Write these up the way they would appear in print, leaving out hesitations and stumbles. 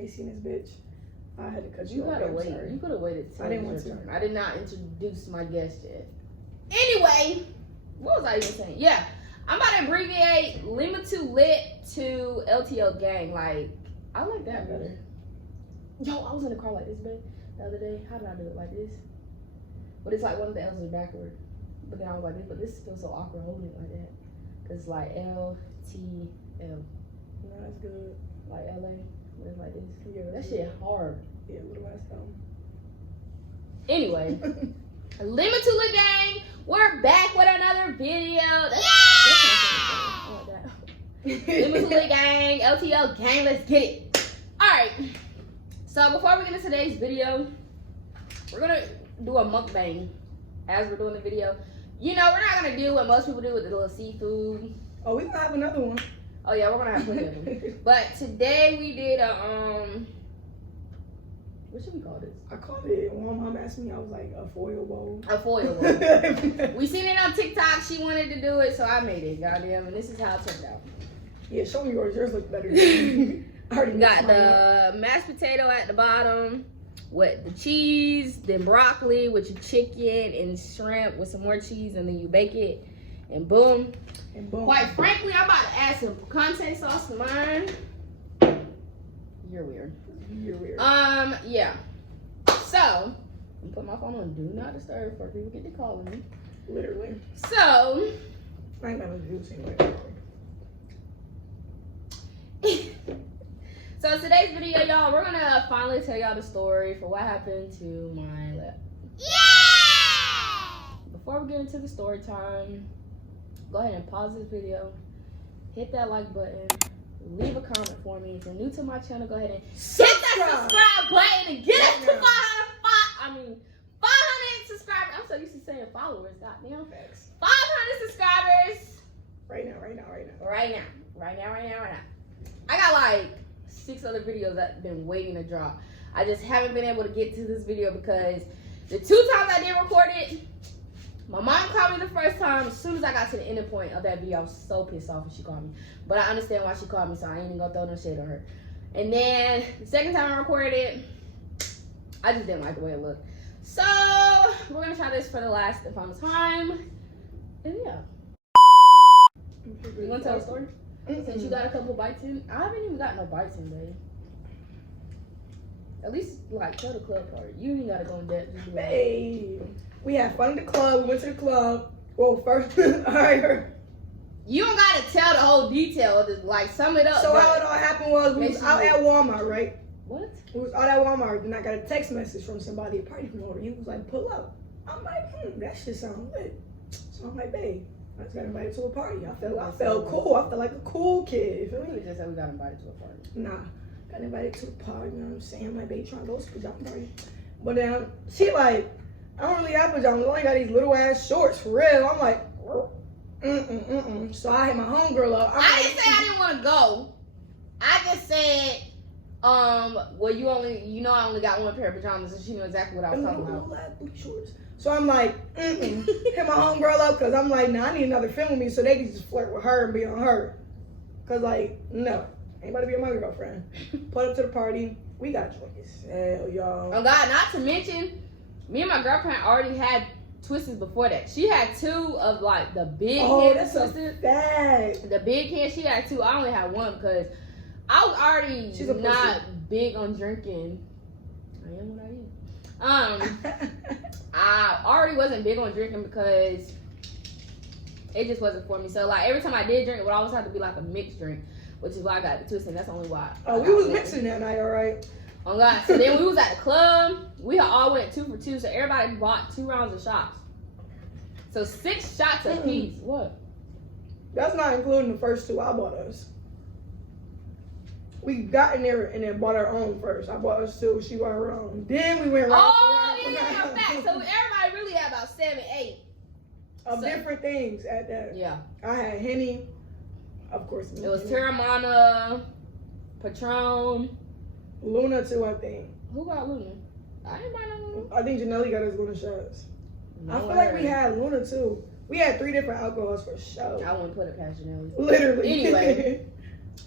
iciness, bitch. I had to cut You you off. gotta wait. You could have waited. I didn't want to. I did not introduce my guest yet. Anyway, what was I even saying? Yeah, I'm about to abbreviate Limit to Lit to LTL Gang. Like, I like that better. Yo, I was in a car like this, babe, the other day. How did I do it like this? But it's like one of the L's is backward. But then I was like this, but this feels so awkward holding it like that. Cause it's like L T L. No, that's good. Like LA, but it's like this. Yeah, That shit hard. Yeah, what do I sound? Anyway, Limit to Lit Gang, we're back with another video. That's Limit to Lit Gang, LTL Gang, let's get it. Alright, so before we get into today's video, we're gonna do a mukbang as we're doing the video. You know, we're not gonna do what most people do with the little seafood. Oh, we're gonna have another one. Oh yeah, we're gonna have plenty of them. But today we did a what should we call this? I called it, when my mom asked me, I was like, a foil bowl. A foil bowl. We seen it on TikTok. She wanted to do it, so I made it. Goddamn, and this is how it turned out. Yeah, show me yours. Yours look better. I already got the mashed potato at the bottom with the cheese, then broccoli with your chicken and shrimp with some more cheese, and then you bake it, and boom. And boom. Quite frankly, I'm about to add some picante sauce to mine. You're weird. You're weird. Yeah. So, I'm put my phone on do not disturb before people get to calling me. Literally. So, I ain't gonna do this anyway. So today's video, y'all, we're gonna finally tell y'all the story for what happened to my lip. Yeah! Before we get into the story time, go ahead and pause this video, hit that like button, leave a comment for me. If you're new to my channel, go ahead and hit that subscribe button and get us to 500 subscribers. I'm so used to saying followers, goddamn. 500 subscribers. Right now. I got like 6 other videos that have been waiting to drop. I just haven't been able to get to this video because the 2 times I did record it, my mom called me the first time. As soon as I got to the ending point of that video, I was so pissed off when she called me. But I understand why she called me, so I ain't even gonna throw no shade on her. And then the second time I recorded it, I just didn't like the way it looked. So we're gonna try this for the last and final time. And yeah. You wanna tell a story? Since you got a couple bites in, I haven't even got no bites in, babe. At least, like, tell the club part. You ain't gotta go in depth. Hey, we had fun at the club. We went to the club. Well, first, alright. You don't gotta tell the whole detail. Just, like, sum it up. So how it all happened was we was out at Walmart, right? What? We was out at Walmart, then I got a text message from somebody, a party promoter. He was like, pull up. I'm like, that shit sounds lit. So I'm like, babe, I just got invited to a party. I felt cool. I felt like a cool kid. You feel me? We just said we got invited to a party. Nah, got invited to a party. You know what I'm saying? My baby trying to go to a pajama party. But then she like, I don't really have pajamas. I only got these little ass shorts for real. I'm like, So I hit my homegirl up. I didn't say I didn't want to go. I just said, well, I only got one pair of pajamas, and she knew exactly what I was talking about. Shorts. So I'm like, hit my homegirl up, because I'm like, nah, I need another film with me so they can just flirt with her and be on her. Because, like, no. Ain't about to be my girlfriend. Put up to the party. We got drunk as hell, y'all. Oh, God, not to mention, me and my girlfriend already had Twisters before that. She had 2 of, like, the big that's Twisters. The big can, she had 2. I only had 1 because I was already not big on drinking. I am what I am. I already wasn't big on drinking because it just wasn't for me. So like every time I did drink, it would always have to be like a mixed drink, which is why I got the Twisted. That's the only why. Oh, we was mixing that night, all right. Oh God! So then we was at the club. We all went 2 for 2. So everybody bought 2 rounds of shots. So 6 shots a piece. What? That's not including the first 2 I bought us. We got in there and then bought our own first. I bought us 2, she bought her own. Then we went around. Oh, yeah, fact. So everybody really had about 7, 8 of different things at that. Yeah. I had Henny, of course. It was Terramana, Patron. Luna too, I think. Who got Luna? I didn't buy no Luna. I think Janelli got us Luna shots. No, I feel like we had Luna too. We had 3 different alcohols for sure. I wouldn't put it past Janelli. Literally. Anyway.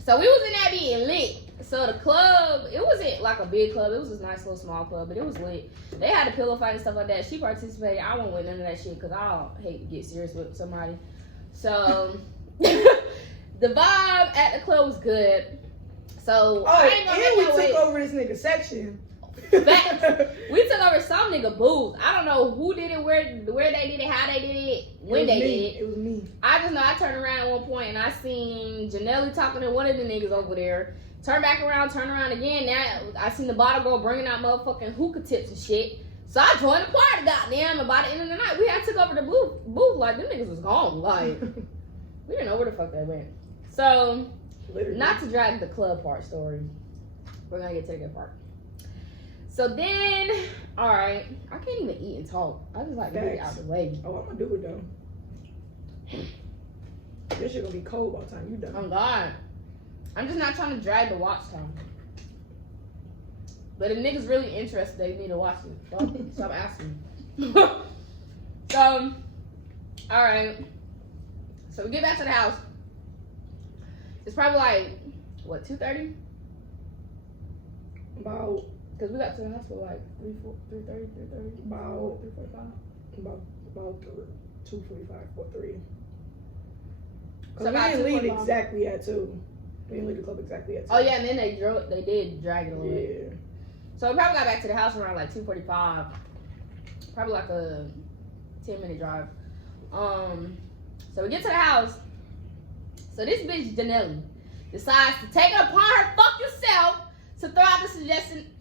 So we was in that being lit. So the club, it wasn't like a big club. It was this nice little small club, but it was lit. They had a pillow fight and stuff like that. She participated. I won't with none of that shit because I don't hate to get serious with somebody. So the vibe at the club was good. So I ain't gonna and we took over this nigga section. Facts. We took over some nigga booth. I don't know who did it, where they did it, how they did it, when they did it. It was me. I just know I turned around at one point and I seen Janelle talking to one of the niggas over there. Turn back around, turn around again. Now I seen the bottle girl bringing out motherfucking hookah tips and shit. So I joined the party, goddamn. And by the end of the night, we had took over the booth. Like, them niggas was gone. Like, we didn't know where the fuck they went. So, literally. Not to drag the club part story. We're gonna get to the good part. So then, all right, I can't even eat and talk. I just like to get it out the way. Oh, I'm gonna do it though. This shit gonna be cold by the time you done. Oh God, I'm just not trying to drag the watch time. But if niggas really interested, they need to watch it. Well, stop asking. So, all right. So we get back to the house. It's probably like what, 2:30? About. Because we got to the hospital like 3:30. About 3:45. About 2:45, 3. So we didn't leave exactly at 2. We didn't leave the club exactly at 2. Oh yeah, and then they did drag it a little bit. Yeah. So we probably got back to the house around like 2:45. Probably like a 10-minute drive. So we get to the house. So this bitch Janelle decides to take it upon her fucking self to throw out the suggestion.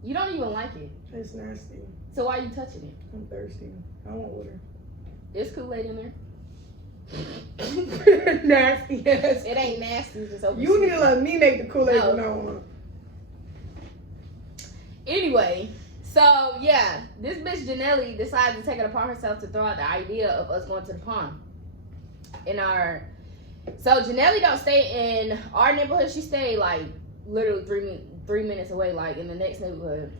You don't even like it. It's nasty. So why are you touching it? I'm thirsty. I want water. There's Kool-Aid in there. Nasty ass. It ain't nasty. It's just open. You need to let me make the Kool-Aid No. from now on. Anyway, so yeah, this bitch Janelle decided to take it upon herself to throw out the idea of us going to the pond. So Janelle don't stay in our neighborhood. She stayed like literally 3 minutes away, like in the next neighborhood.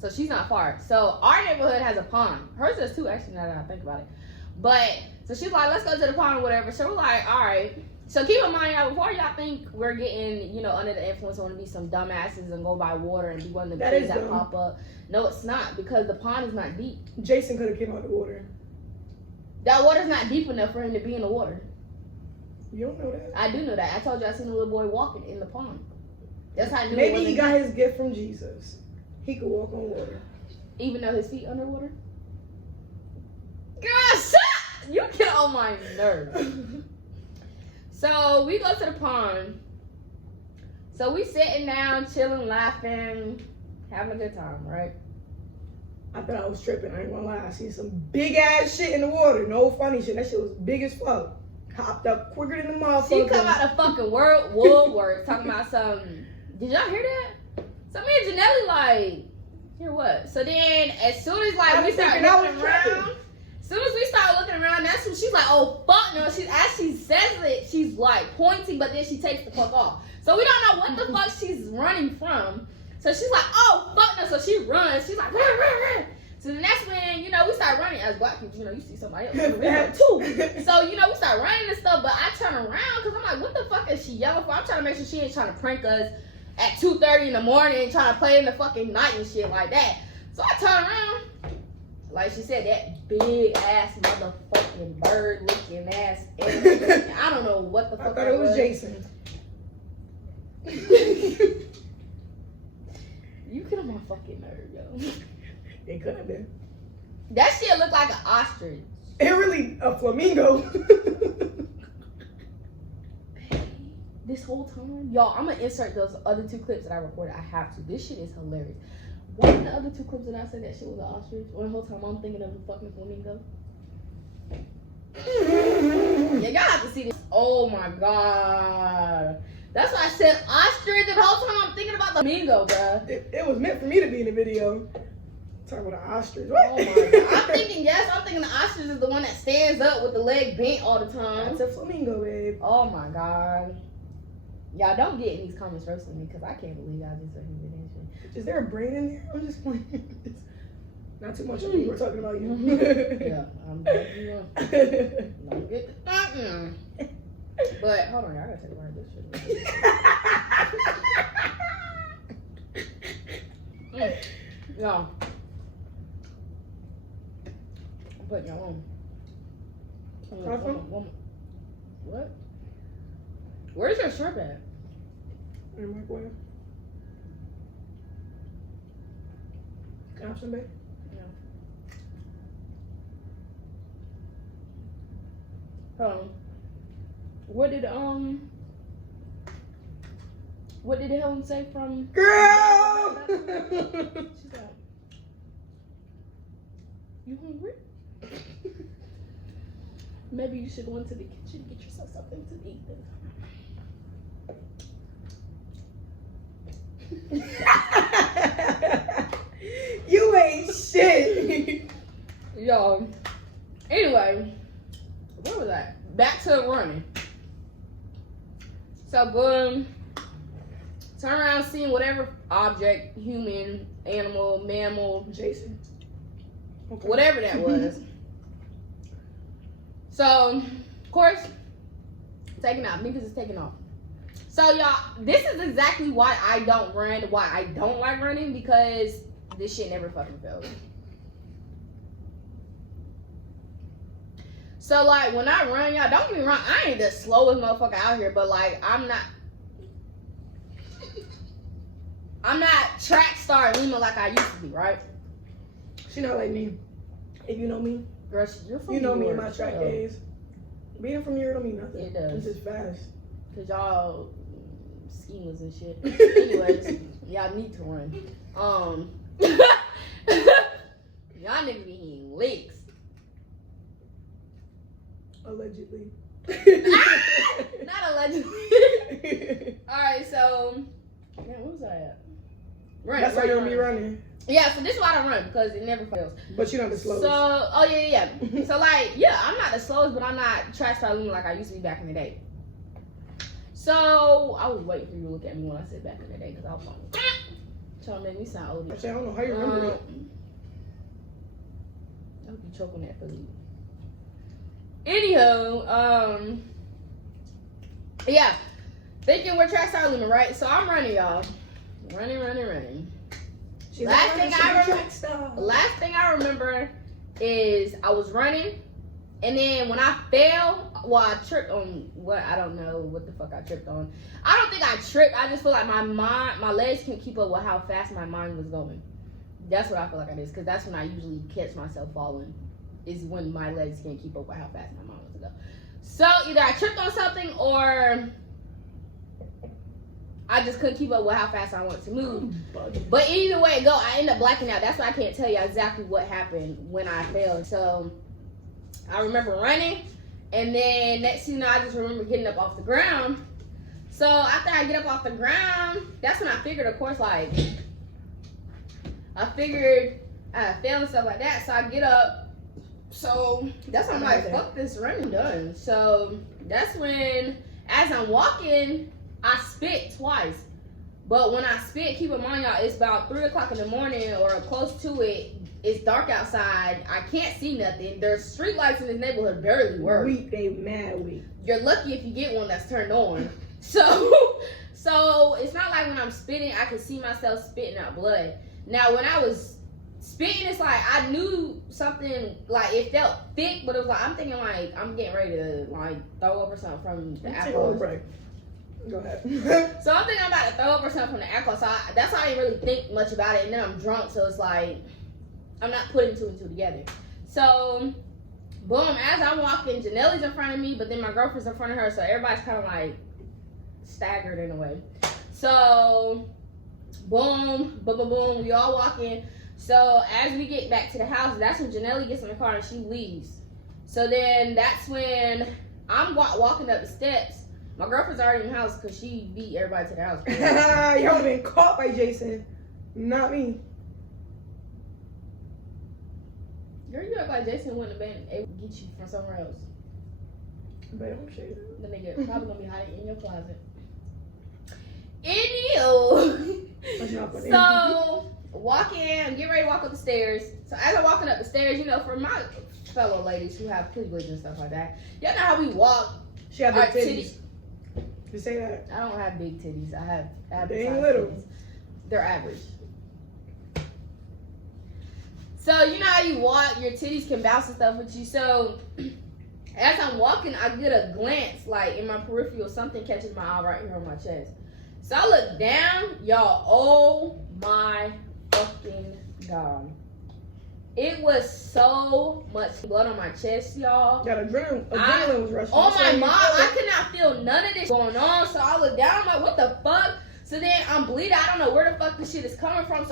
So she's not far. So our neighborhood has a pond. Hers does too, actually, now that I think about it. But so she's like, let's go to the pond or whatever. So we're like, all right. So keep in mind, y'all, before y'all think we're getting, under the influence, want to be some dumbasses and go buy water and be one of the kids that pop up. No, it's not, because the pond is not deep. Jason could have came out of the water. That water's not deep enough for him to be in the water. You don't know that? I do know that. I told you I seen a little boy walking in the pond. That's how I knew. Maybe he got his gift from Jesus. He could walk on water. Even though his feet underwater? Girl, shut! You get on my nerves. So we go to the pond. So we sitting down, chilling, laughing, having a good time, right? I thought I was tripping. I ain't gonna lie. I seen some big ass shit in the water. No funny shit. That shit was big as fuck. Hopped up quicker than the motherfucker. She come out of fucking Woolworth talking about something. Did y'all hear that? So me and Janelle like, hear what? So then as soon as like we start looking around, that's when she's like, oh fuck no. As she says it, she's like pointing, but then she takes the fuck off. So we don't know what the fuck she's running from. So she's like, oh fuck no. So she runs. She's like, run, run, run. So then that's when, we start running as black people, you see somebody else too. So, we start running and stuff, but I turn around because I'm like, what the fuck is she yelling for? I'm trying to make sure she ain't trying to prank us at 2:30 in the morning, trying to play in the fucking night and shit like that. So I turn around. Like she said, that big ass motherfucking bird looking ass. I don't know what the fuck I thought it was Jason. You get on my fucking nerve, yo. It could have been. That shit looked like an ostrich. It really a flamingo. This whole time, y'all, I'm gonna insert those other 2 clips that I recorded. I have to. This shit is hilarious. What are the other 2 clips that I said that shit was an ostrich? Or the whole time I'm thinking of a fucking flamingo. Yeah, y'all have to see this. Oh my god. That's why I said ostrich the whole time I'm thinking about the flamingo, bruh. It was meant for me to be in the video. Talking about an ostrich. What? Oh my god. I'm thinking the ostrich is the one that stands up with the leg bent all the time. That's a flamingo, babe. Oh my god. Y'all don't get in these comments roasting me because I can't believe y'all just said me. Is there a brain in there? I'm just playing. Not too much of me. We're talking about you. Yeah, I'm talking about you. But hold on, y'all, I gotta take a bite of this shit. Y'all, I'm putting y'all on. What? Where's your shrimp at? In the microwave. Can I have some, babe? What did Helen say from Girl? She's like, you hungry? Maybe you should go into the kitchen and get yourself something to eat then. You ain't shit. Yo. Anyway, where was I? Back to running. So boom. Turn around, seeing whatever object, human, animal, mammal, Jason. Okay. whatever that was. So, of course, taking off. Niggas is taking off. So, y'all, this is exactly why I don't run, why I don't like running, because this shit never fucking fails. So, like, when I run, y'all, don't get me wrong, I ain't the slowest motherfucker out here, but, like, I'm not track star Lima like I used to be, right? She not like me. If you know me, Girl, you're from you know New me in York, my track shut up. days. Being from here don't mean nothing. It does. It's just fast. Cause y'all schemers and shit. Anyways, y'all need to run. Y'all niggas be hitting licks. Allegedly. Not allegedly. Alright, so man, where was I at? Running. That's why you don't be running. Yeah, so this is why I don't run, because it never fails. But you're not the slowest. So, oh yeah. So like, yeah, I'm not the slowest, but I'm not track star Luna like I used to be back in the day. So I was waiting for you to look at me when I said back in the day, because I was like, trying to make me sound old. Actually, I don't know how you remember it. I would be choking that food. Anywho, yeah, thinking we're track star Luna, right? So I'm running, y'all. Running. Last thing I remember is I was running, and then when I fell, well, I tripped on what, I don't know what the fuck I tripped on. I don't think I tripped. I just feel like my legs can't keep up with how fast my mind was going. That's what I feel like it is, because that's when I usually catch myself falling, is when my legs can't keep up with how fast my mind wants to go. So either I tripped on something, or I just couldn't keep up with how fast I wanted to move. But either way it go, I end up blacking out. That's why I can't tell you exactly what happened when I fell. So I remember running, and then next thing you know, I just remember getting up off the ground. So after I get up off the ground, that's when I figured, of course, like, I figured I fell and stuff like that. So I get up. So that's when I'm like, fuck this running done. So that's when, as I'm walking, I spit twice. But when I spit, keep in mind, y'all, it's about 3 o'clock in the morning or close to it. It's dark outside. I can't see nothing. There's street lights in this neighborhood barely work. They mad weak. You're lucky if you get one that's turned on. So it's not like when I'm spitting, I can see myself spitting out blood. Now, when I was spitting, it's like I knew something, like it felt thick, but it was like, I'm thinking like I'm getting ready to like throw up or something from the alcohol. Go ahead. So I'm thinking I'm about to throw up or something from the alcohol. So that's why I didn't really think much about it. And then I'm drunk, so it's like I'm not putting two and two together. So boom, as I'm walking, Janelle's in front of me, but then my girlfriend's in front of her, so everybody's kind of like staggered in a way. So boom, we all walking. So as we get back to the house, that's when Janelle gets in the car and she leaves. So then that's when I'm walking up the steps. My girlfriend's already in the house because she beat everybody to the house. You would have been caught by Jason, not me. Girl, you act like Jason wouldn't have been able to get you from somewhere else. But I'm sure. The nigga probably gonna be hiding in your closet. Anywho, so walking, get ready to walk up the stairs. So as I'm walking up the stairs, you know, for my fellow ladies who have cleavage and stuff like that, y'all know how we walk. She had big Alright, titties. You say that? I don't have big titties. I have average. They ain't size little. titties. They're average. So you know how you walk, your titties can bounce and stuff with you. So as I'm walking, I get a glance, like in my peripheral, something catches my eye right here on my chest. So I look down, y'all. Oh my fucking god! It was so much blood on my chest, y'all. Got adrenaline was rushing. Oh my mom, I could not feel none of this going on. So I look down, I'm like, what the fuck? So then I'm bleeding. I don't know where the fuck this shit is coming from.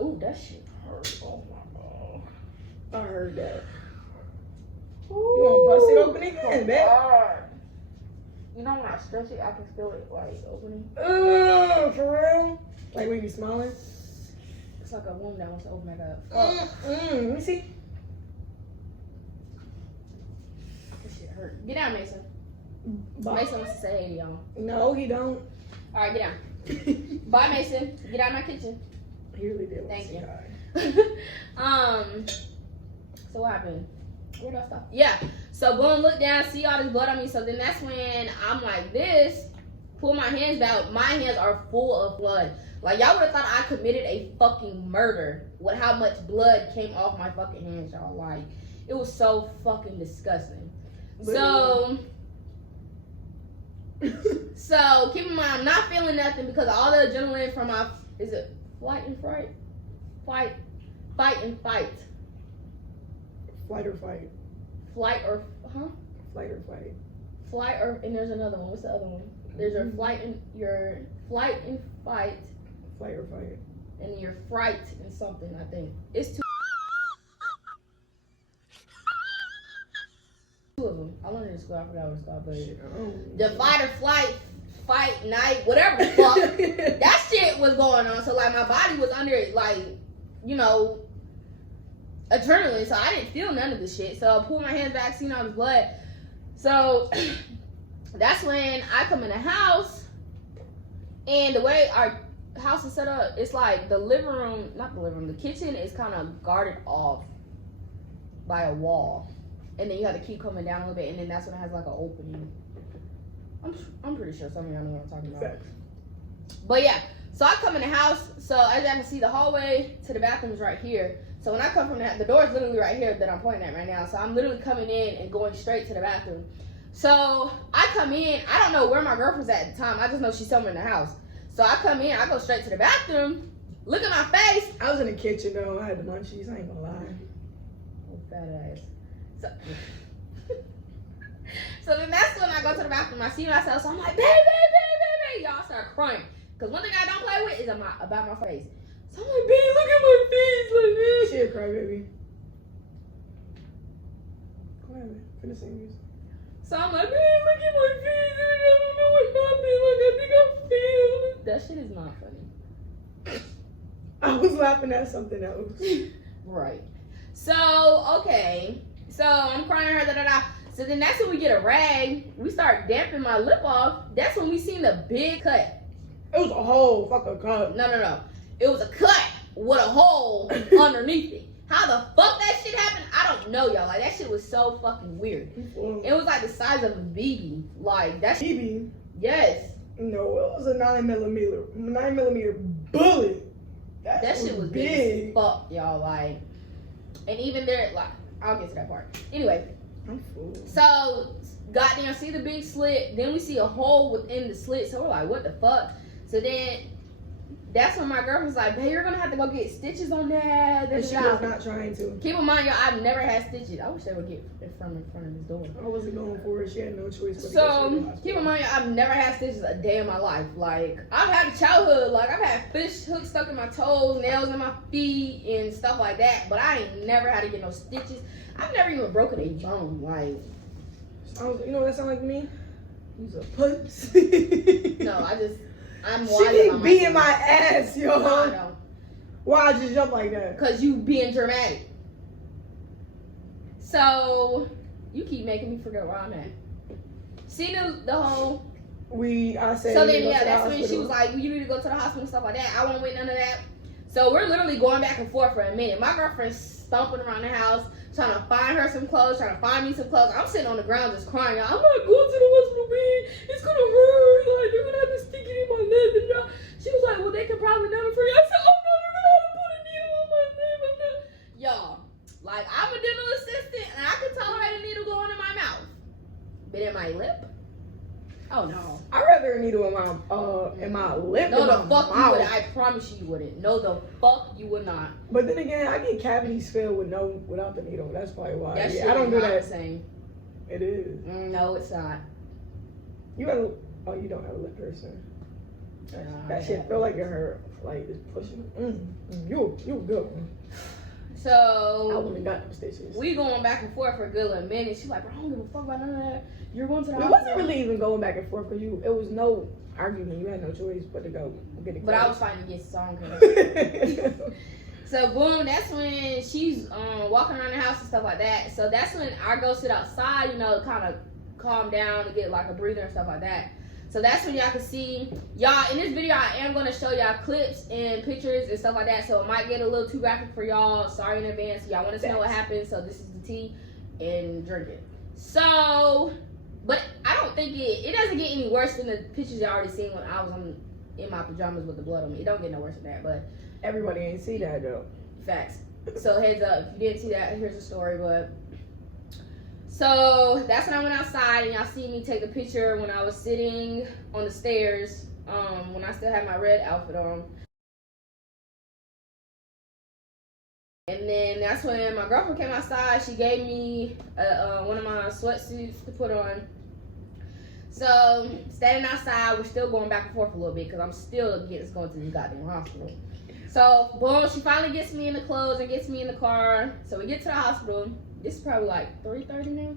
Ooh, that shit hurt. Oh my god. I heard that. Ooh, You want to bust it open again, babe? You know when I stretch it, I can feel it like opening. For real? Like when you be smiling? It's like a womb that wants to open back up. Let me see. This shit hurt. Get down, Mason. Bye. Mason wants to say hey to y'all. No, he don't. All right, get down. Bye, Mason. Get out of my kitchen. He really did. Thank you. Die. So what happened? Where did I stop? Yeah. So boom, look down, see all this blood on me. So then that's when I'm like this, pull my hands back. My hands are full of blood. Like y'all would have thought I committed a fucking murder with how much blood came off my fucking hands, y'all. Like it was so fucking disgusting. So keep in mind, I'm not feeling nothing because all the adrenaline from my fight and fight. Flight or fight. Flight or and there's another one. What's the other one? There's your flight and fight. Flight or fight. And then your fright and something, I think. It's two of them. I learned it in school, I forgot what it's called, but the fight or fight night, whatever the fuck. That shit was going on. So like my body was under like, you know, adrenaline, so I didn't feel none of the shit. So I pulled my hands back, seen all the blood. So that's when I come in the house, and the way our house is set up, it's like the kitchen is kind of guarded off by a wall, and then you have to keep coming down a little bit, and then that's when it has like an opening. I'm pretty sure some of y'all know what I'm talking about. Facts. But yeah, so I come in the house, so as y'all can see, the hallway to the bathroom is right here. So when I come from the door is literally right here that I'm pointing at right now. So I'm literally coming in and going straight to the bathroom. So I come in, I don't know where my girlfriend's at the time. I just know she's somewhere in the house. So I come in, I go straight to the bathroom, look at my face. I was in the kitchen though. I had the munchies. I ain't gonna lie. Oh, fat ass. So then that's when I go to the bathroom. I see myself, so I'm like, baby. Y'all start crying. Because one thing I don't play with is about my face. So I'm like, babe, look at my face like this. She a cry baby. Go ahead, man. Finish singing music. So I'm like, babe, look at my face. I don't know what happened. Like, I think I failed. That shit is not funny. I was laughing at something else. Right. So, okay. So I'm crying her, da. So then that's when we get a rag. We start damping my lip off. That's when we seen the big cut. It was a whole fucking cut. No. It was a cut with a hole underneath it. How the fuck that shit happened? I don't know, y'all. Like, that shit was so fucking weird. It was like the size of a BB. Like, that shit. BB? Yes. No, it was a 9mm bullet. That shit was big as fuck, y'all. Like, and even there, like, I'll get to that part. Anyway. I'm full. So, goddamn, see the big slit. Then we see a hole within the slit. So we're like, what the fuck? So then, that's when my girlfriend's like, babe, you're gonna have to go get stitches on that. And she was not trying to. Keep in mind, y'all, I've never had stitches. I wish they would get in front of this door. I wasn't going for it. She had no choice. But So, keep in mind, y'all, I've never had stitches a day in my life. Like, I've had a childhood. Like, I've had fish hooks stuck in my toes, nails in my feet, and stuff like that. But I ain't never had to get no stitches. I've never even broken a bone. Like, you know what that sound like to me? You's a puss. No, I'm she winding be beating my ass, yo. No, I don't. Why I just jump like that? Cause you being dramatic. So you keep making me forget where I'm at. See the whole. I said. So then yeah, that's when she was like, you need to go to the hospital and stuff like that. I won't wait none of that. So we're literally going back and forth for a minute. My girlfriend's stomping around the house, trying to find her some clothes, trying to find me some clothes. I'm sitting on the ground just crying. I'm not going to the hospital, man. It's going to hurt. Like, they're going to have to stick it in my lip. And she was like, well, they could probably numb it for you. I said, oh, no, they're going to have to put a needle on my lip. Y'all, like, I'm a dental assistant, and I can tolerate a needle going in my mouth. But in my lip? Oh, no. I'd rather a needle in my lip No, than the my fuck you mouth. wouldn't. I promise you wouldn't. No, the fuck you would not. But then again, I get cavities filled without the needle. That's probably why. That shit I don't is do not that. the same. It is. No, it's not. You don't have a lip person. That I shit have feel a like it lip hurt. Like it's pushing. You good one. I So wouldn't got them stitches. we going back and forth for a good little minute. She's like, bro, I don't give a fuck about none of that. You're going to the We hospital. wasn't really even going back and forth because it was no argument. You had no choice but to go get it. But I was fighting against the song. So boom, that's when she's walking around the house and stuff like that. So that's when I go sit outside, kind of calm down and get like a breather and stuff like that. So that's when y'all can see, y'all, in this video, I am going to show y'all clips and pictures and stuff like that. So it might get a little too graphic for y'all. Sorry in advance. Y'all want to know what happened. So this is the tea and drink it. So, but I don't think it doesn't get any worse than the pictures y'all already seen when I was in my pajamas with the blood on me. It don't get no worse than that, but. Everybody ain't see that though. Facts. So heads up, if you didn't see that, here's the story, but. So that's when I went outside and y'all see me take a picture when I was sitting on the stairs, when I still had my red outfit on. And then that's when my girlfriend came outside. She gave me one of my sweatsuits to put on. So standing outside, we're still going back and forth a little bit because I'm still going to the goddamn hospital. So boom, she finally gets me in the clothes and gets me in the car. So we get to the hospital. This is probably like 3:30 now.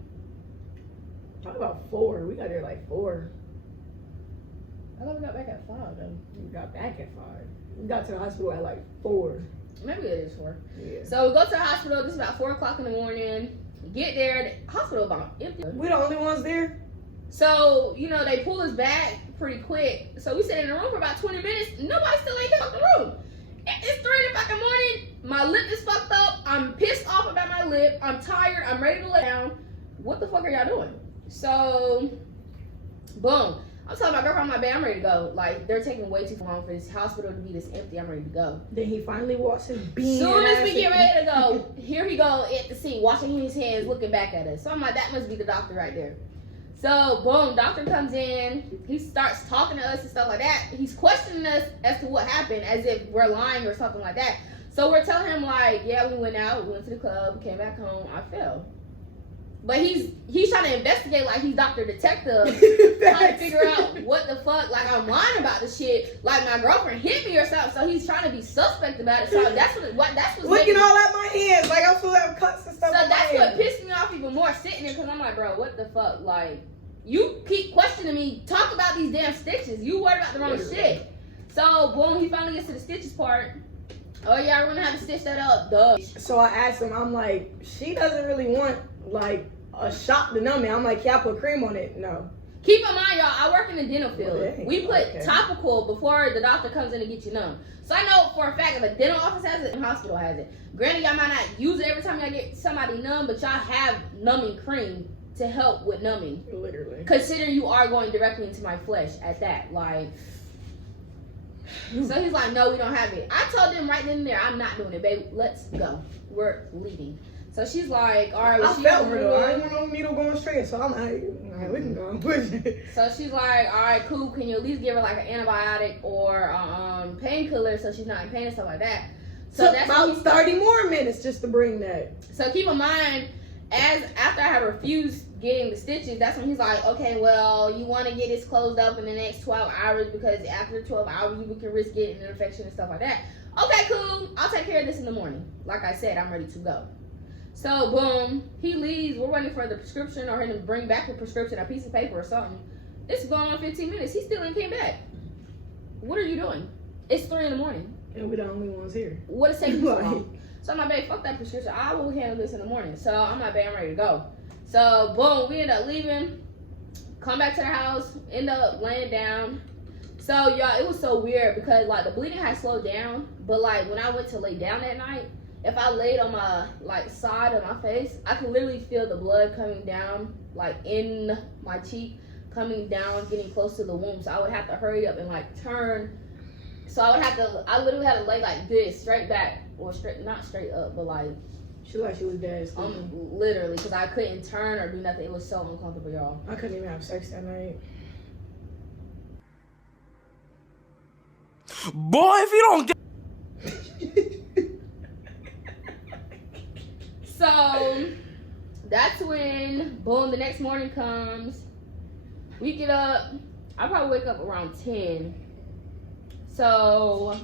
Talk about 4. We got there like 4. I thought we got back at 5 though. We got back at 5. We got to the hospital at like 4. Maybe it is 4. Yeah. So we go to the hospital. This is about 4 o'clock in the morning. Get there, the hospital about empty. We the only ones there. So they pull us back pretty quick. So we sit in the room for about 20 minutes. Nobody still ain't come out the room. It's 3 o'clock in the morning. My lip is fucked up. I'm pissed off about my lip. I'm tired. I'm ready to lay down. What the fuck are y'all doing? So, boom. I'm telling my girlfriend, I'm like, babe, I'm ready to go. Like, they're taking way too long for this hospital to be this empty. I'm ready to go. Then he finally walks his bean. Soon as we get ready to go, here he go at the seat, washing his hands, looking back at us. So I'm like, that must be the doctor right there. So, boom, doctor comes in. He starts talking to us and stuff like that. He's questioning us as to what happened, as if we're lying or something like that. So we're telling him, like, yeah, we went out, we went to the club, came back home, I fell. But he's trying to investigate like he's Dr. Detective, trying to figure out what the fuck, like I'm lying about the shit, like my girlfriend hit me or something, so he's trying to be suspect about it. So that's what's looking all at my hands, like I'm still having cuts and stuff. So that's what pissed me off even more, sitting there, because I'm like, bro, what the fuck, like, you keep questioning me, talk about these damn stitches, you worried about the wrong shit. So boom, he finally gets to the stitches part. Oh yeah, we're gonna have to stitch that up, duh. So I asked him, I'm like, she doesn't really want like a shot to numb it. I'm like, can I put cream on it? No. Keep in mind, y'all, I work in the dental field. Dang, We put okay. topical before the doctor comes in to get you numb. So I know for a fact if a dental office has it, the hospital has it. Granted, y'all might not use it every time y'all get somebody numb, but y'all have numbing cream to help with numbing. Literally. Consider you are going directly into my flesh at that, like. So he's like, no, we don't have it. I told them right then and there, I'm not doing it, babe. Let's go. We're leaving. So she's like, all right. Well, I felt her though. I didn't want no needle going straight, so I'm like, all right, we can go push it. So she's like, all right, cool. Can you at least give her like an antibiotic or painkiller so she's not in pain and stuff like that? So Took that's about 30 more minutes just to bring that. So keep in mind, after I had refused getting the stitches, that's when he's like, okay, well, you want to get this closed up in the next 12 hours because after 12 hours you can risk getting an infection and stuff like that. Okay, cool. I'll take care of this in the morning. Like I said, I'm ready to go. So boom, he leaves. We're waiting for the prescription or him to bring back a prescription, a piece of paper or something. It's going on 15 minutes. He still ain't came back. What are you doing? It's 3 in the morning. And we're the only ones here. What is taking so long? So I'm like, babe, fuck that prescription. I will handle this in the morning. So I'm like, babe, I'm ready to go. So boom, we end up leaving. Come back to the house. End up laying down. So y'all, it was so weird because like the bleeding had slowed down, but like when I went to lay down that night, if I laid on my like side of my face, I could literally feel the blood coming down like in my cheek, coming down, getting close to the womb. So I would have to hurry up and like turn. So I literally had to lay like this, straight back, or straight, not straight up, but like. She like she was dead. Literally, because I couldn't turn or do nothing. It was so uncomfortable, y'all. I couldn't even have sex that night. Boy, if you don't get. So that's when, boom, the next morning comes. We get up. I probably wake up around 10. So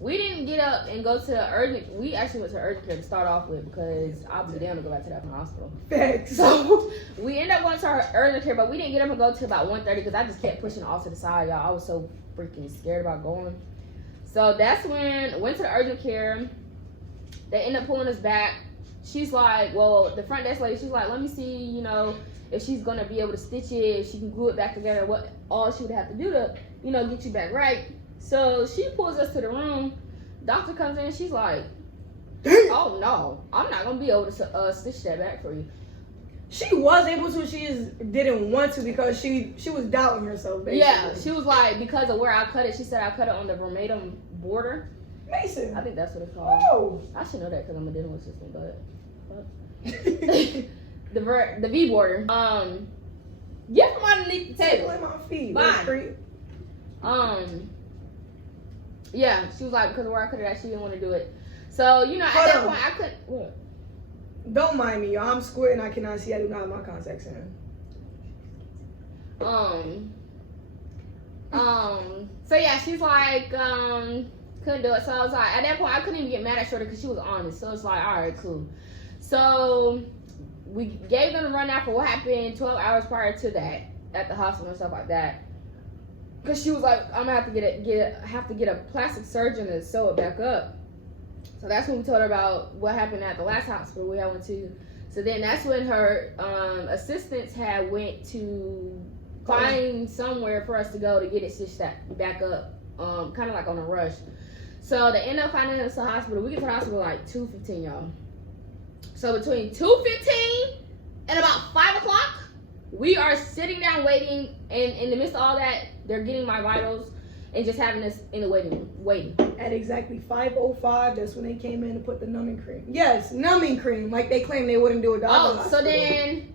we didn't get up and go to urgent. We actually went to urgent care to start off with because I'll be down to go back to that hospital. Thanks. So we ended up going to our urgent care, but we didn't get up and go to about 1:30 because I just kept pushing off to the side, y'all. I was so freaking scared about going. So that's when went to the urgent care. They ended up pulling us back. She's like, well, the front desk lady, she's like, let me see, you know, if she's gonna be able to stitch it, if she can glue it back together, what all she would have to do to, you know, get you back right. So she pulls us to the room. Doctor comes in. She's like, "Oh no, I'm not gonna be able to stitch that back for you." She was able to. She just didn't want to because she was doubting herself. Basically. Yeah, she was like, because of where I cut it. She said I cut it on the verbatim border. Mason. I think that's what it's called. Oh. I should know that because I'm a dental assistant, but the V border. Get from underneath the table. Tickling my feet. Bye. Yeah, she was like, because of where I cut it at, she didn't want to do it. So, you know, at that point, I couldn't. What? Don't mind me, y'all. I'm squinting. I cannot see. I do not have my contacts in. So yeah, she's like, couldn't do it. So I was like, at that point, I couldn't even get mad at Shorty because she was honest. So it's like, all right, cool. So we gave them a rundown for what happened 12 hours prior to that at the hospital and stuff like that. Cause she was like, I'm gonna have to get a plastic surgeon to sew it back up. So that's when we told her about what happened at the last hospital we went to. So then that's when her assistants had went to find somewhere for us to go to get it stitched back up, kind of like on a rush. So they end up finding us a hospital. We get to the hospital like 2:15, y'all. So between 2:15 and about 5 o'clock, we are sitting down waiting, and in the midst of all that, they're getting my vitals and just having us in the waiting room, waiting. At exactly 5:05, that's when they came in to put the numbing cream. Yes, numbing cream, like they claimed they wouldn't do it. So then,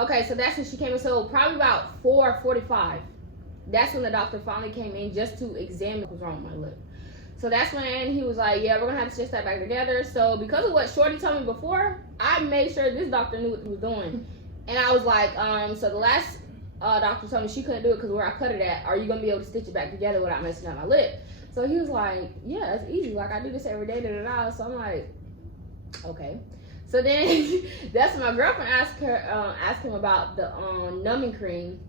okay, so that's when she came in. So probably about 4:45, that's when the doctor finally came in just to examine what was wrong with my lip. So that's when he was like, yeah, we're gonna have to stitch that back together. So because of what Shorty told me before, I made sure this doctor knew what he was doing. And I was like, so the last doctor told me she couldn't do it because where I cut it at, are you gonna be able to stitch it back together without messing up my lip? So he was like, yeah, it's easy. Like I do this every day, da. So I'm like, okay. So then that's when my girlfriend asked him about the numbing cream.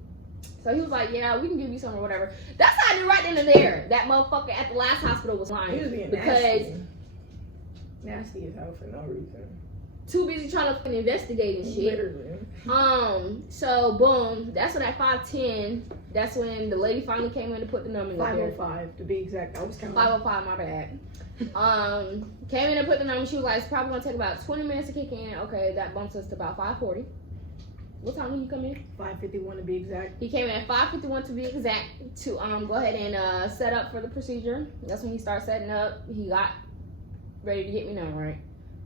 So he was like, yeah, we can give you some or whatever. That's how I knew right then and there that motherfucker at the last hospital was lying. He was being because nasty as hell for no reason. Too busy trying to fucking investigate and shit. Literally. So boom, that's when at 5:10, that's when the lady finally came in to put the numbing up there. 5:05 to be exact. I was counting. 5:05, my bad. Came in and put the numbing. She was like, it's probably gonna take about 20 minutes to kick in. Okay, that bumps us to about 5:40. What time did he come in? 5:51 to be exact. He came in at 5:51 to be exact to go ahead and set up for the procedure. That's when he started setting up. He got ready to get me numb, right?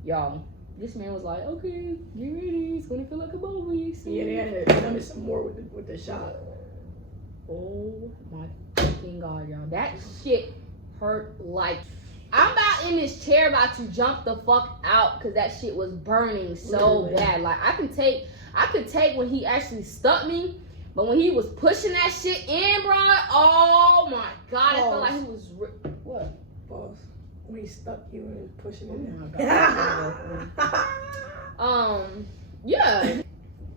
Y'all, this man was like, okay, get ready. It's gonna feel like a baby. Yeah, they had to numb some more with the shot. Oh my fucking God, y'all. That shit hurt like... I'm about in this chair about to jump the fuck out because that shit was burning so Literally. bad. Like I could take when he actually stuck me, but when he was pushing that shit in, bro, oh my God, it felt like he was what? Boss. When he stuck you and was pushing it in. Yeah.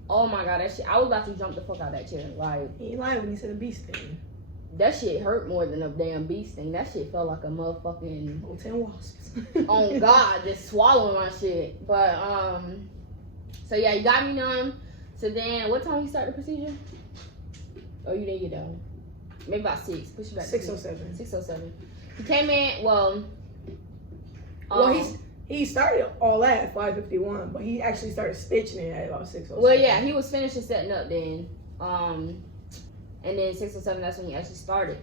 Oh my God, that shit. I was about to jump the fuck out of that chair. Like He ain't lying when he said a bee sting. that shit hurt more than a damn bee sting. That shit felt like a motherfucking Oh, 10 wasps. oh God, just swallowing my shit. But so yeah, you got me numb. So then, what time you start the procedure? Oh, you didn't get done. maybe about 6. Push it back. 6:07. 6:07. He came in. Well, he started all that at 5:51, but he actually started stitching it at about 6:07. Well, yeah, he was finishing setting up then. And then 6:07, that's when he actually started.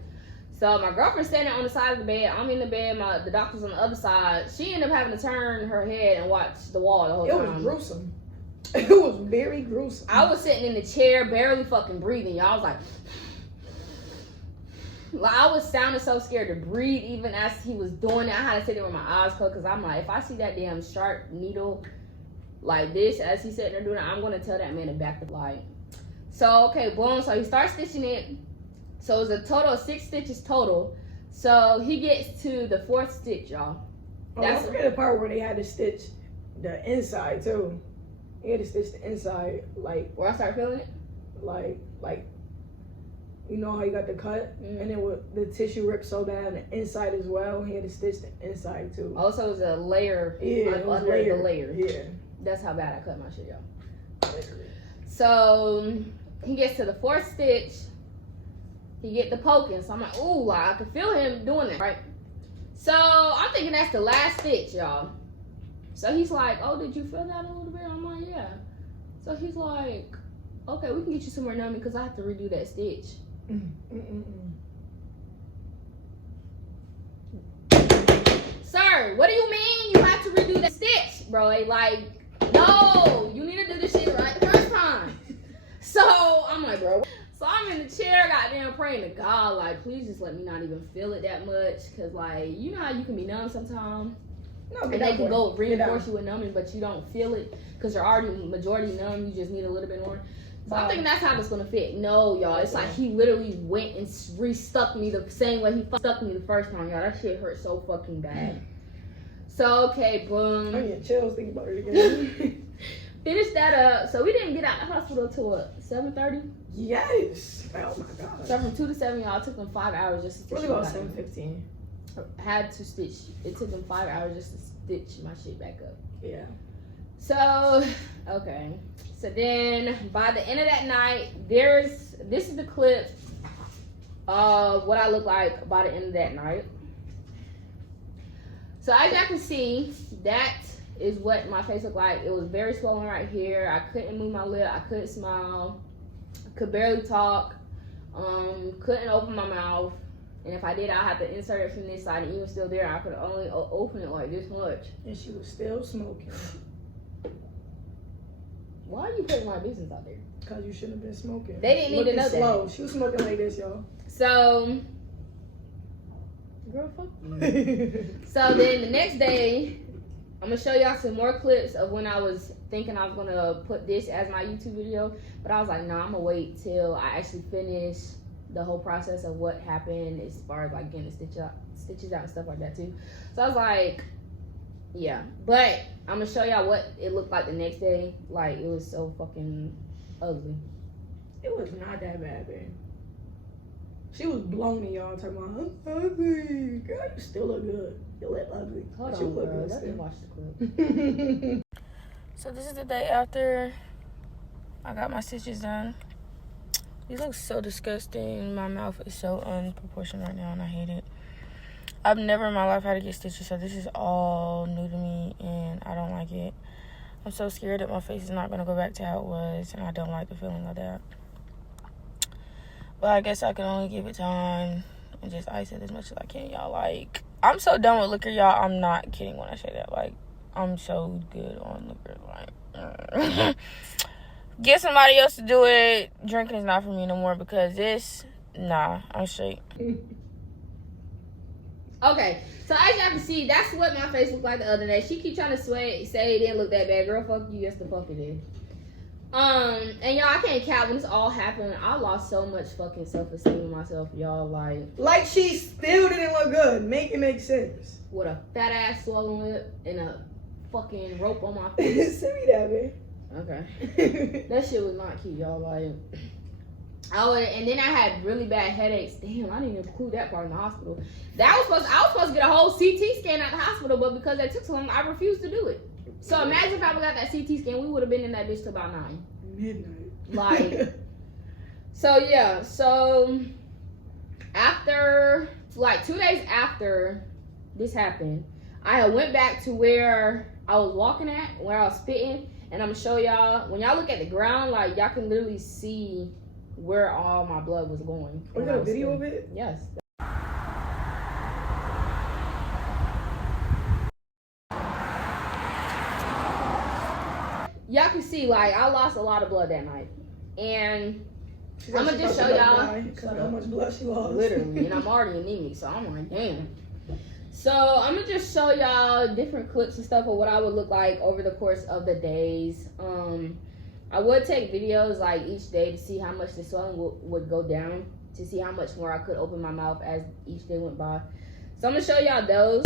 So my girlfriend's standing on the side of the bed. I'm in the bed. The doctor's on the other side. She ended up having to turn her head and watch the wall the whole time. It was gruesome. It was very gruesome. I was sitting in the chair, barely fucking breathing. Y'all, I was like, I was sounding so scared to breathe even as he was doing it. I had to sit there with my eyes closed because I'm like, if I see that damn sharp needle like this as he's sitting there doing it, I'm going to tell that man to back the light. So, okay, boom. So he starts stitching it. So it's a total of 6 stitches total. So he gets to the 4th stitch, y'all. Don't forget the part where they had to stitch the inside too. He had to stitch the inside, like where I started feeling it. Like you know how you got the cut, and then with the tissue ripped so bad on the inside as well. He had to stitch the inside too. Also, it was a layer. Yeah, it was under layer. the layer. Yeah, that's how bad I cut my shit, y'all. So he gets to the 4th stitch. He get the poking, so I'm like, ooh, like, I can feel him doing that, right? So I'm thinking that's the last stitch, y'all. So he's like, oh, did you feel that a little bit? I'm like, yeah. So he's like, okay, we can get you some more numbing because I have to redo that stitch. Sir, what do you mean you have to redo that stitch, bro? Like, no, you need to do this shit right the first time. So I'm like, bro. So I'm in the chair, goddamn, praying to God, like, please just let me not even feel it that much. Because, like, you know how you can be numb sometimes? No, and they can go reinforce you with numbing, but you don't feel it because you're already majority numb. You just need a little bit more. So I'm thinking that's how it's going to fit. No, y'all. It's like he literally went and restuck me the same way he stuck me the first time, y'all. That shit hurt so fucking bad. So, okay, boom. I'm getting chills thinking about it again. Finish that up. So we didn't get out of the hospital till what, 7:30? Yes. Oh my god. So from 2 to 7, y'all, it took them 5 hours just to stitch. Really about 7:15. Had to stitch. It took them 5 hours just to stitch my shit back up. Yeah. So, okay. So then by the end of that night, this is the clip of what I look like by the end of that night. So as y'all can see, that is what my face looked like. It was very swollen right here. I couldn't move my lip. I couldn't smile. Could barely talk. Couldn't open my mouth. And if I did, I'd have to insert it from this side. And even still there, I could only open it like this much. And she was still smoking. Why are you putting my business out there? Because you shouldn't have been smoking. They didn't need to know that. She was smoking like this, y'all. So, girl, fuck you. So then the next day, I'm going to show y'all some more clips of when I was thinking I was going to put this as my YouTube video. But I was like, no, I'm going to wait till I actually finish the whole process of what happened as far as like getting the stitches out and stuff like that too. So I was like, yeah. But I'm going to show y'all what it looked like the next day. Like, it was so fucking ugly. It was not that bad, babe. She was blowing y'all talking about, I'm ugly. Girl, you still look good. You look ugly. Hold but on, you look girl. good Let me still. watch the clip. So this is the day after I got my stitches done. These look so disgusting. My mouth is so unproportioned right now and I hate it. I've never in my life had to get stitches, so this is all new to me and I don't like it. I'm so scared that my face is not going to go back to how it was, and I don't like the feeling of that. But I guess I can only give it time and just ice it as much as I can, y'all. Like, I'm so done with liquor, y'all. I'm not kidding when I say that. Like, I'm so good on liquor. Like, get somebody else to do it. Drinking is not for me no more because this, nah, I'm straight. Okay, so as y'all can see, that's what my face looked like the other day. She keep trying to say it didn't look that bad. Girl, fuck you. Yes, the fuck it did. And y'all, I can't count when this all happened. I lost so much fucking self-esteem in myself, y'all. Like she still didn't look good. Make it make sense. With a fat ass swollen lip and a fucking rope on my face. Send me that, man. Okay. That shit was not cute, y'all. Like, and then I had really bad headaches. Damn, I didn't even include that part in the hospital. I was supposed to get a whole CT scan at the hospital, but because they took so long, I refused to do it. So imagine if I would got that CT scan, we would have been in that bitch till about 9. Midnight. Like, so yeah, so after, like 2 days after this happened, I went back to where I was walking at, where I was spitting, and I'm gonna show y'all. When y'all look at the ground, like y'all can literally see where all my blood was going. We got a video of it? Yes. Y'all can see, like, I lost a lot of blood that night. And I'm gonna just show y'all because how much blood she lost. literally, and I'm already anemic, so I'm like, damn. So I'm gonna just show y'all different clips and stuff of what I would look like over the course of the days. I would take videos like each day to see how much the swelling would go down, to see how much more I could open my mouth as each day went by. So I'm gonna show y'all those.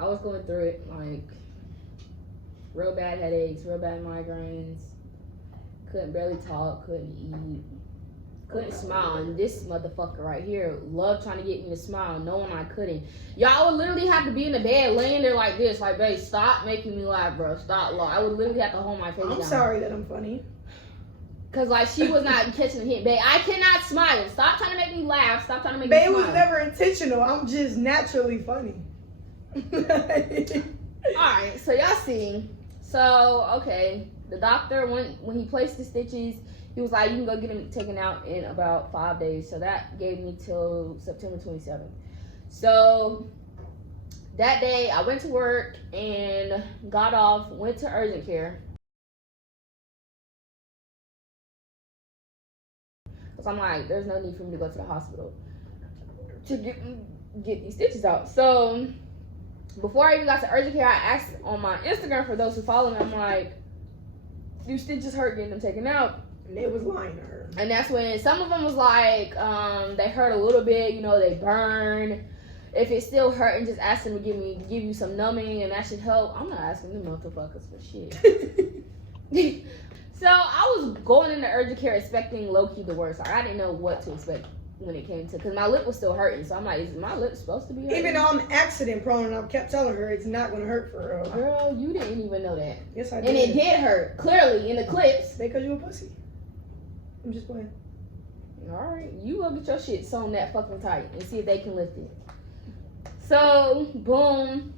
I was going through it, like real bad headaches, real bad migraines, couldn't barely talk, couldn't eat, couldn't smile. And this motherfucker right here loved trying to get me to smile, knowing I couldn't. Y'all would literally have to be in the bed laying there like this, like, babe, stop making me laugh, bro, stop. I would literally have to hold my face down. I'm sorry that I'm funny. Cause like she was not catching the hint. Babe, I cannot smile. Stop trying to make me laugh. Stop trying to make me smile. Babe, it was never intentional. I'm just naturally funny. Alright, so y'all see. So, okay. The doctor, when he placed the stitches, he was like, you can go get them taken out in about 5 days. So that gave me till September 27th. So that day I went to work and got off, went to urgent care. So I'm like, there's no need for me to go to the hospital to get these stitches out. So before I even got to urgent care, I asked on my Instagram, for those who follow me, I'm like, do stitches hurt getting them taken out? And they was lying to her. And that's when some of them was like, they hurt a little bit, you know, they burn. If it's still hurting, just ask them to give you some numbing, and that should help. I'm not asking them motherfuckers for shit. So I was going into urgent care expecting low-key the worst. Like, I didn't know what to expect when it came to, because my lip was still hurting. So I'm like, is my lip supposed to be hurting? Even though I'm accident prone, and I kept telling her it's not going to hurt for real. Girl, you didn't even know that. Yes, I did. And it did hurt, clearly, in the clips. Because you a pussy. I'm just playing. Alright, you go get your shit sewn that fucking tight and see if they can lift it. So, boom.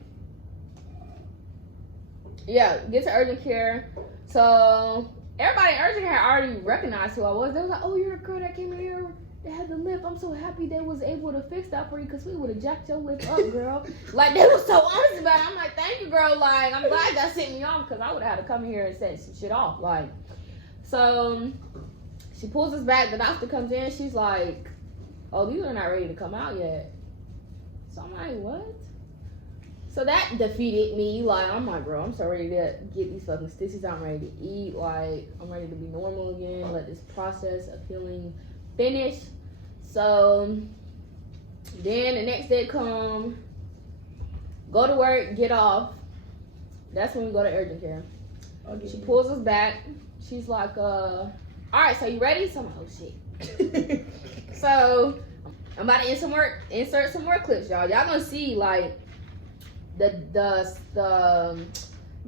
Yeah, get to urgent care. So, everybody in urgent care already recognized who I was. They was like, oh, you're a girl that came in here that had the lip. I'm so happy they was able to fix that for you, because we would have jacked your lip up, girl. Like, they was so honest about it. I'm like, thank you, girl. Like, I'm glad y'all sent me off, because I would have had to come here and set some shit off. Like, so she pulls us back. The doctor comes in. She's like, oh, these are not ready to come out yet. So I'm like, what? So that defeated me. Like, I'm like, bro, I'm so ready to get these fucking stitches out. I'm ready to eat. Like, I'm ready to be normal again. Let this process of healing finish. So then the next day come, go to work, get off. That's when we go to urgent care. Okay. She pulls us back. She's like, all right, so you ready? So I'm like, oh shit. So I'm about to insert some more clips, y'all. Y'all gonna see, like, the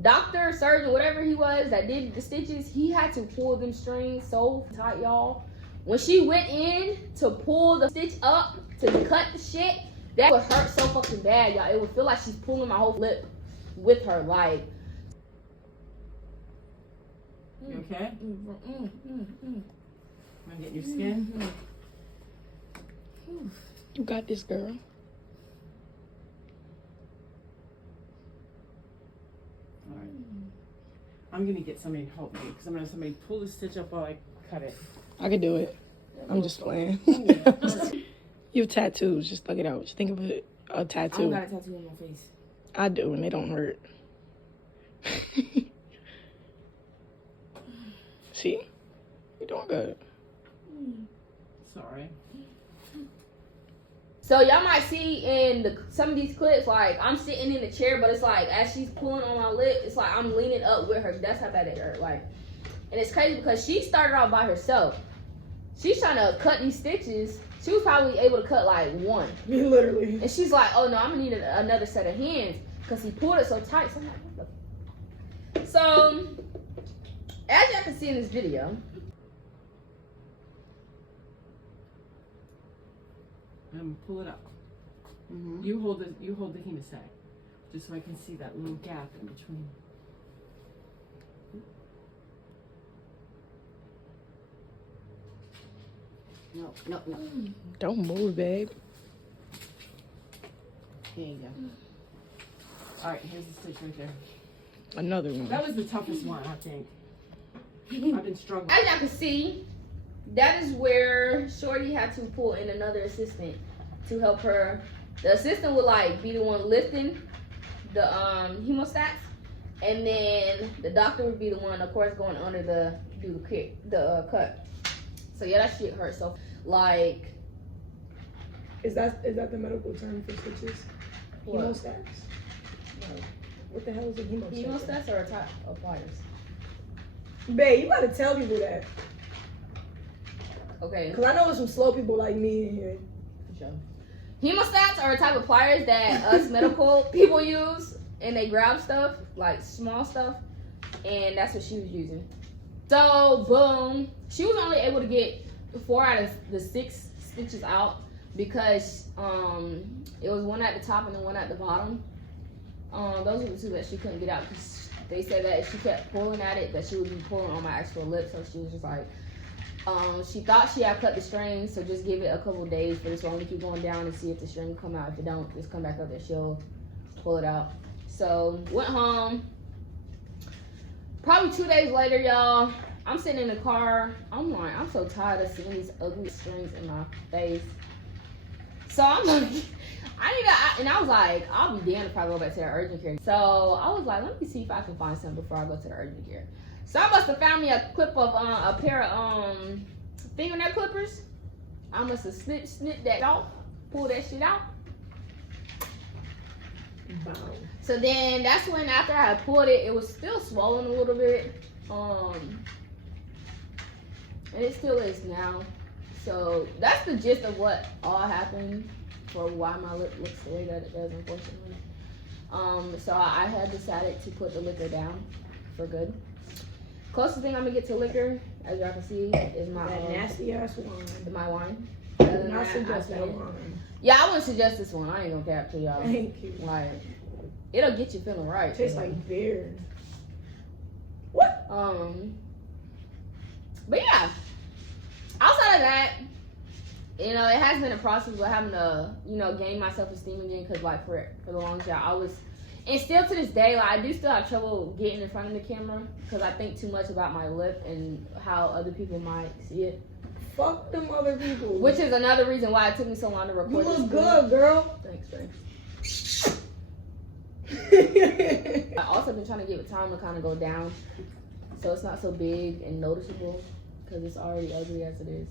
doctor, surgeon, whatever he was that did the stitches, he had to pull them strings so tight, y'all. When she went in to pull the stitch up to cut the shit, that would hurt so fucking bad, y'all. It would feel like she's pulling my whole lip with her, like. You okay? Want to get your skin? You got this, girl. All right. I'm gonna get somebody to help me, because I'm gonna have somebody pull the stitch up while I cut it. I can do it. I'm just playing. You have tattoos. Just thug it out. Just think of a tattoo. I don't got a tattoo on my face. I do, and they don't hurt. See? You're doing good. Sorry. So y'all might see in some of these clips, like I'm sitting in the chair, but it's like as she's pulling on my lip, it's like I'm leaning up with her. That's how bad it hurt. Like, and it's crazy because she started off by herself. She's trying to cut these stitches. She was probably able to cut like one. Literally. And she's like, oh no, I'm gonna need another set of hands because he pulled it so tight. So I'm like, what the? So, as y'all can see in this video, Pull it up. You hold the hemostat, just so I can see that little gap in between. no. Don't move, babe. Here you go. All right, here's the stitch right there. Another one. That was the toughest one, I think. I've been struggling. As y'all can see, that is where Shorty had to pull in another assistant to help her. The assistant would like be the one lifting the hemostats, and then the doctor would be the one, of course, going under the cut. So yeah, that shit hurt. So like, Is that the medical term for stitches? What? Hemostats? No. What the hell is a hemostat? hemostats are a type of pliers. Babe, you gotta tell people that. Okay. Because I know there's some slow people like me in here. Sure. Hemostats are a type of pliers that us medical people use, and they grab stuff, like small stuff, and that's what she was using. So, boom. She was only able to get 4 out of the 6 stitches out because it was one at the top and then one at the bottom. Those were the 2 that she couldn't get out because they said that if she kept pulling at it, that she would be pulling on my actual lip. So she was just like, she thought she had cut the string, so just give it a couple days for this one to keep going down and see if the string come out. If it don't, just come back up and she'll pull it out. So went home. Probably 2 days later, y'all, I'm sitting in the car. I'm like, I'm so tired of seeing these ugly strings in my face. So I'm like, and I was like, I'll be damned if I go back to the urgent care. So I was like, let me see if I can find something before I go to the urgent care. So I must have found me a clip of a pair of fingernail clippers. I must have snipped that off, pulled that shit out. Wow. So then that's when after I pulled it, it was still swollen a little bit. And it still is now. So that's the gist of what all happened for why my lip looks the way that it does, unfortunately. So I had decided to put the liquor down for good. Closest thing I'm gonna get to liquor, as y'all can see, is my That nasty ass wine. my wine. I do not suggest that wine. Yeah, I wouldn't suggest this one. I ain't gonna cap to y'all. Thank you. Like, it'll get you feeling right. Tastes like beer. What? But yeah, outside of that, you know, it has been a process of having to, you know, gain my self-esteem again. Cause like for the longest time, I was, and still to this day, like I do still have trouble getting in front of the camera because I think too much about my lip and how other people might see it. Fuck them other people. Which is another reason why it took me so long to record. You this look video. good, girl. Thanks, babe. I also been trying to get time to kind of go down, so it's not so big and noticeable because it's already ugly as it is.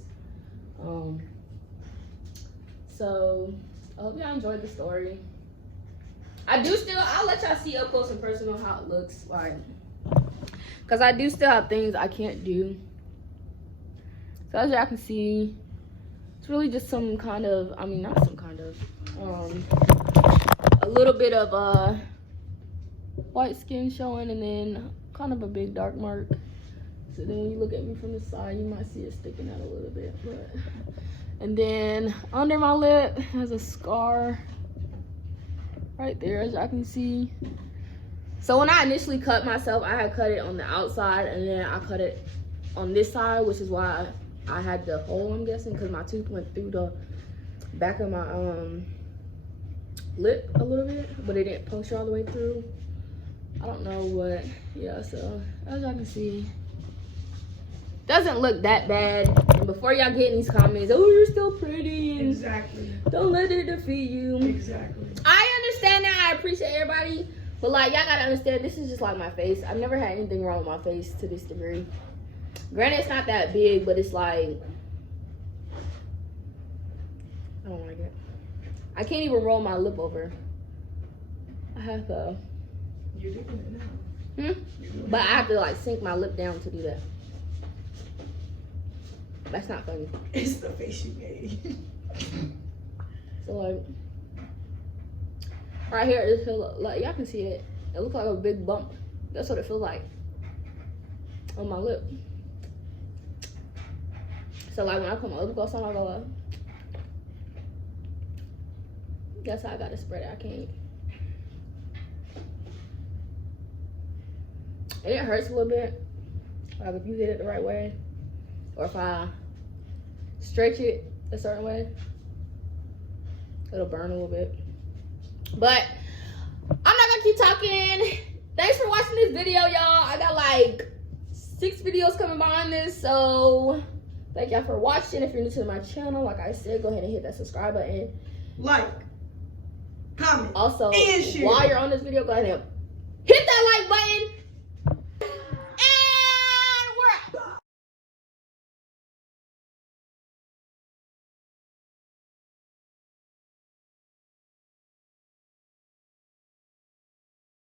So I hope y'all enjoyed the story. I'll let y'all see up close and personal how it looks like, because I do still have things I can't do. So as y'all can see, it's really just some kind of, I mean, not some kind of, a little bit of white skin showing, and then kind of a big dark mark. So then when you look at me from the side, you might see it sticking out a little bit. But, and then under my lip has a scar right there, as y'all can see. So when I initially cut myself, I had cut it on the outside, and then I cut it on this side, which is why I had the hole, I'm guessing, because my tooth went through the back of my lip a little bit, but it didn't puncture all the way through. I don't know what, yeah, so as y'all can see, doesn't look that bad. And before y'all get in these comments, oh, you're still pretty, and Exactly. don't let it defeat you. Exactly. I understand that. I appreciate everybody. But like, y'all gotta understand, this is just like my face. I've never had anything wrong with my face to this degree. Granted, it's not that big, but it's like, I don't like it. I can't even roll my lip over. I have to. You're doing it now. But I have to like sink my lip down to do that. That's not funny. It's the face you made. So like, right here, it feels like y'all can see it. It looks like a big bump. That's what it feels like on my lip. So like when I put my lip gloss on, I go up. That's how I gotta spread it. I can't. And it hurts a little bit. Like if you hit it the right way, or if I stretch it a certain way, it'll burn a little bit. But I'm not gonna keep talking. Thanks for watching this video, y'all. I got like 6 videos coming behind this, so thank y'all for watching. If you're new to my channel, like I said, go ahead and hit that subscribe button. Like, comment, Also, and share. while you're on this video, go ahead and hit that like button.